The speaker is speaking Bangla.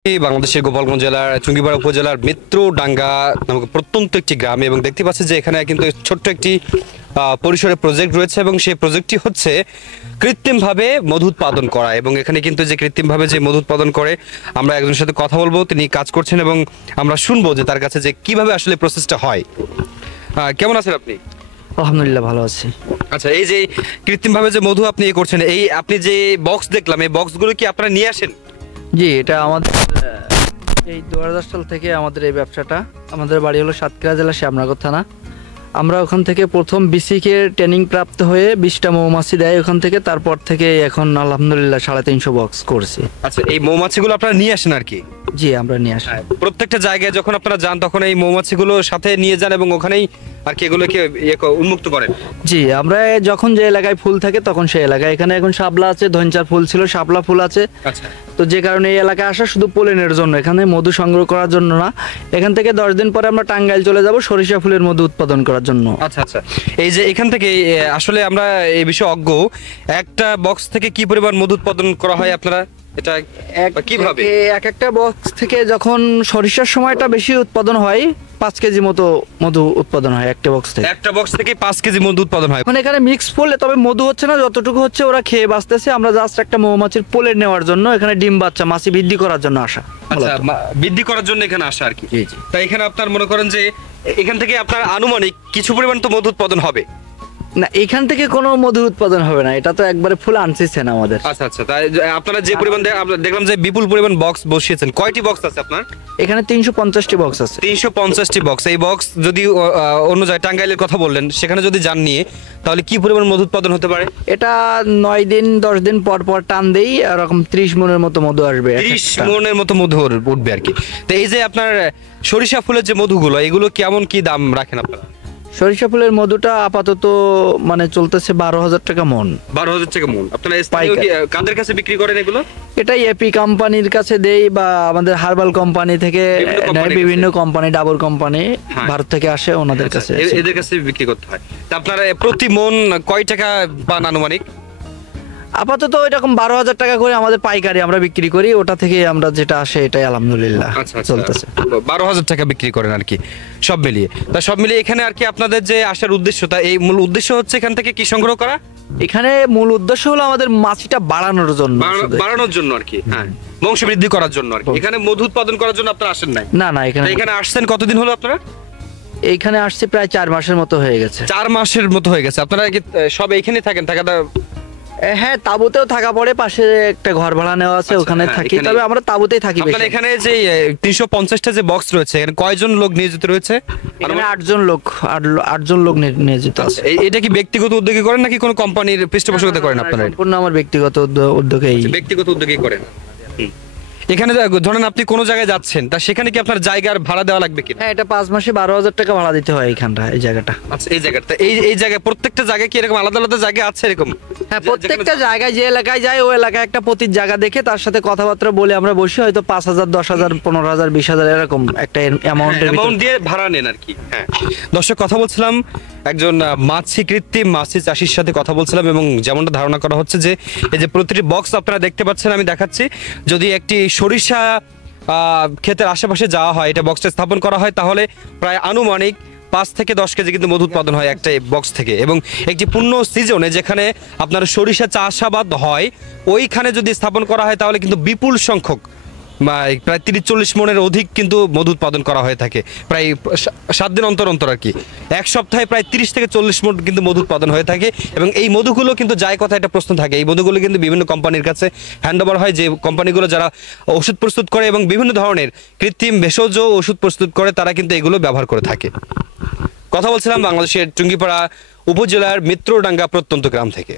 বাংলাদেশের গোপালগঞ্জ জেলার চুঙ্গিপাড়া উপজেলার মিত্রডাঙ্গা নামক প্রত্যন্ত একটি গ্রামে এবং দেখতে পাচ্ছি যে এখানে কিন্তু ছোট্ট একটি পরিসরে প্রজেক্ট রয়েছে এবং সেই প্রজেক্টটি হচ্ছে কৃত্রিমভাবে মধু উৎপাদন করা এবং এখানে কিন্তু যে কৃত্রিমভাবে যে মধু উৎপাদন করে আমরা একজনের সাথে কথা বলবো, তিনি কাজ করছেন এবং আমরা শুনবো যে তার কাছে যে কিভাবে আসলে প্রসেসটা হয়। কেমন আছেন আপনি? আলহামদুলিল্লাহ ভালো আছি। আচ্ছা, এই যে কৃত্রিমভাবে যে মধু আপনি করছেন, এই আপনি যে বক্স দেখলাম, এই বক্সগুলো কি আপনারা নিয়ে আসেন? জি, এটা আমাদের এই 2000 সাল থেকে আমাদের এই ব্যবসাটা। আমাদের বাড়ি হলো সাতক্ষীরা জেলা শ্যামনগর থানা। আমরা ওখান থেকে প্রথম বিসিকে ট্রেনিং প্রাপ্ত হয়ে 20টা মৌমাছি দেয় ওখান থেকে, তারপর থেকে এখন আলহামদুলিল্লাহ 350 বক্স করছি। আচ্ছা, এই মৌমাছিগুলো আপনারা নিয়ে আসেন আর কি? জি, আমরা নিয়ে আসি। প্রত্যেকটা জায়গায় যখন আপনারা যান তখন এই মৌমাছিগুলো সাথে নিয়ে যান এবং ওখানেই আর কি এগুলোকে উন্মুক্ত করেন? জি, আমরা যখন যে এলাকায় ফুল থাকে তখন সেই এলাকায়, এখানে এখন শাপলা আছে, ধনচার ফুল ছিল, শাপলা ফুল আছে। আচ্ছা, তো যে কারণে এই এলাকায় আসা শুধু পোলেনের জন্য, এখানে মধু সংগ্রহ করার জন্য না। এখান থেকে 10 দিন পরে আমরা টাঙ্গাইল চলে যাব সরিষা ফুলের মধু উৎপাদন করার জন্য। আচ্ছা আচ্ছা, এই যে এখান থেকে আসলে আমরা এই বিষয়ে অজ্ঞ, একটা বক্স থেকে কি পরিমাণ মধু উৎপাদন করা হয় আপনারা এটা কিভাবে? এক একটা বক্স থেকে যখন সরিষার সময়টা বেশি উৎপাদন হয় 5 কেজি মতো মধু উৎপাদন হয় একটা বক্স থেকে। একটা বক্স থেকে 5 কেজি মধু উৎপাদন হয়। এখন এখানে মিক্স ফুল, তবে মধু হচ্ছে না, যতটুকু হচ্ছে ওরা খেয়ে বাঁচতেছে। আমরা জাস্ট একটা মৌমাছির পোলে নেওয়ার জন্য, এখানে ডিম বাচ্চা মাছি বৃদ্ধি করার জন্য আসা। আচ্ছা, বৃদ্ধি করার জন্য এখানে আসা আর কি। জি জি। তাই এখানে আপনার মনে করেন যে এখান থেকে আপনার আনুমানিক কিছু পরিমাণ তো মধু উৎপাদন হবে? না, এখান থেকে কোনো মধু উৎপাদন হবে না, এটা তো একবারে ফুল আনসিছেন আমাদের। আচ্ছা আচ্ছা, তাই আপনারা যে পরিমাণ দেখলাম যে বিপুল পরিমাণ বক্স বসিয়েছেন, কয়টি বক্স আছে আপনার এখানে? 350টি বক্স আছে। 350টি বক্স। এই বক্স যদি অন্য জায়গায় টাঙ্গাইলের কথা বললেন, সেখানে যদি যান নিয়ে, তাহলে কি পরিমাণ মধু উৎপাদন হতে পারে? এটা 9 দিন 10 দিন পর পর টান দেই, এরকম 30 মনের মতো মধু আসবে। 30 মনের মতো মধু উঠবে আর কি। তো এই যে আপনার সরিষা ফুলের যে মধুগুলো, এগুলো কেমন কি দাম রাখেন আপনারা? সরিষা ফুলের মধুটা আপাতত মানে চলতেছে 12,000 টাকা মন। 12,000 টাকা মন। আপনারা কাদের কাছে বিক্রি করেন এগুলো? এটাই এপি কোম্পানির কাছে দেই, বা আমাদের হার্বাল কোম্পানি থেকে বিভিন্ন কোম্পানি, ডাবর কোম্পানি ভারত থেকে আসে, ওনাদের কাছে এদের কাছে বিক্রি করতে হয়। তা আপনারা প্রতি মন কয় টাকা পান আনুমানিক? আপাতত এরকম 12,000 টাকা করে আমাদের পাইকারি আমরা বিক্রি করি, ওটা থেকে আমরা যেটা আসে এটাই আলহামদুলিল্লাহ চলতেছে। 12,000 টাকা বিক্রি করেন আর কি সব মিলিয়ে। তা সব মিলিয়ে এখানে আর কি আপনাদের যে আসার উদ্দেশ্যটা, এই মূল উদ্দেশ্য হচ্ছে এখান থেকে কি সংগ্রহ করা? এখানে মূল উদ্দেশ্য হলো আমাদের মাছিটা বাড়ানোর জন্য, বাড়ানোর জন্য আর কি। হ্যাঁ, বংশ বৃদ্ধি করার জন্য আর কি। এখানে মধু উৎপাদন করার জন্য আপনারা আসেন নাই? না না, এখানে আসছেন কতদিন হলো আপনারা? এইখানে আসছে প্রায় 4 মাসের মতো হয়ে গেছে। 4 মাসের মতো হয়ে গেছে। আপনারা কি সব এইখানে থাকেন? থাকাটা হ্যাঁ, তাঁবুতেও থাকা পড়ে, পাশে একটা ঘর ভাড়া নেওয়া আছে, ওখানে থাকি। তবে আমরা তাঁবুতেই থাকি। আপনার এখানে যে 350টা যে বক্স রয়েছে, এখানে কয়জন লোক নিয়োজিত রয়েছে? এখানে 8জন লোক নিয়োজিত আছে। এটা কি ব্যক্তিগত উদ্যোগে করেন নাকি কোনো কোম্পানির পৃষ্ঠপোষকতা করেন আপনারা? সম্পূর্ণ আমার ব্যক্তিগত উদ্যোগেই। ব্যক্তিগত উদ্যোগেই করেন। এখানে ধরেন আপনি কোনো জায়গায় যাচ্ছেন, তা সেখানে কি আপনার জায়গার ভাড়া দেওয়া লাগবে কিনা? হ্যাঁ, এটা 5 মাসে 12,000 টাকা ভাড়া দিতে হয় এইখানটা, এই জায়গাটা। আচ্ছা, এই জায়গাটা, এই জায়গায় প্রত্যেকটা জায়গায় কি এরকম আলাদা আলাদা জায়গা আছে এরকম? হ্যাঁ, প্রত্যেকটা জায়গায় যে এলাকায় যায় ওই এলাকায় একটা প্রতি জায়গা দেখে তার সাথে কথাবার্তা বলে আমরা বসি, হয়তো 5,000 10,000 15,000 20,000 এরকম একটা অ্যামাউন্ট দিয়ে ভাড়া নেন আর কি। হ্যাঁ, দর্শক, কথা বলছিলাম একজন কৃত্রিম মাছি চাষির সাথে কথা বলছিলাম এবং যেমনটা ধারণা করা হচ্ছে যে এই যে প্রতিটি বক্স আপনারা দেখতে পাচ্ছেন, আমি দেখাচ্ছি, যদি একটি সরিষা ক্ষেতের আশেপাশে যাওয়া হয়, এটা বক্সটা স্থাপন করা হয়, তাহলে প্রায় আনুমানিক 5 থেকে 10 কেজি কিন্তু মধু উৎপাদন হয় একটা বক্স থেকে। এবং একটি পূর্ণ সিজনে যেখানে আপনার সরিষা চাষাবাদ হয়, ওইখানে যদি স্থাপন করা হয় তাহলে কিন্তু বিপুল সংখ্যক প্রায় 30-40 মনের অধিক কিন্তু মধু উৎপাদন করা হয়ে থাকে প্রায় 7 দিন অন্তর অন্তর আর কি। এক সপ্তাহে প্রায় 30 থেকে 40 মন কিন্তু মধু উৎপাদন হয়ে থাকে। এবং এই মধুগুলো কিন্তু যায় কথা একটা প্রশ্ন থাকে, এই মধুগুলো কিন্তু বিভিন্ন কোম্পানির কাছে হ্যান্ড ওভার হয়, যে কোম্পানিগুলো যারা ওষুধ প্রস্তুত করে এবং বিভিন্ন ধরনের কৃত্রিম ভেষজ ওষুধ প্রস্তুত করে, তারা কিন্তু এগুলো ব্যবহার করে থাকে। কথা বলছিলাম বাংলাদেশের টুঙ্গিপাড়া উপজেলার মিত্রডাঙ্গা প্রত্যন্ত গ্রাম থেকে।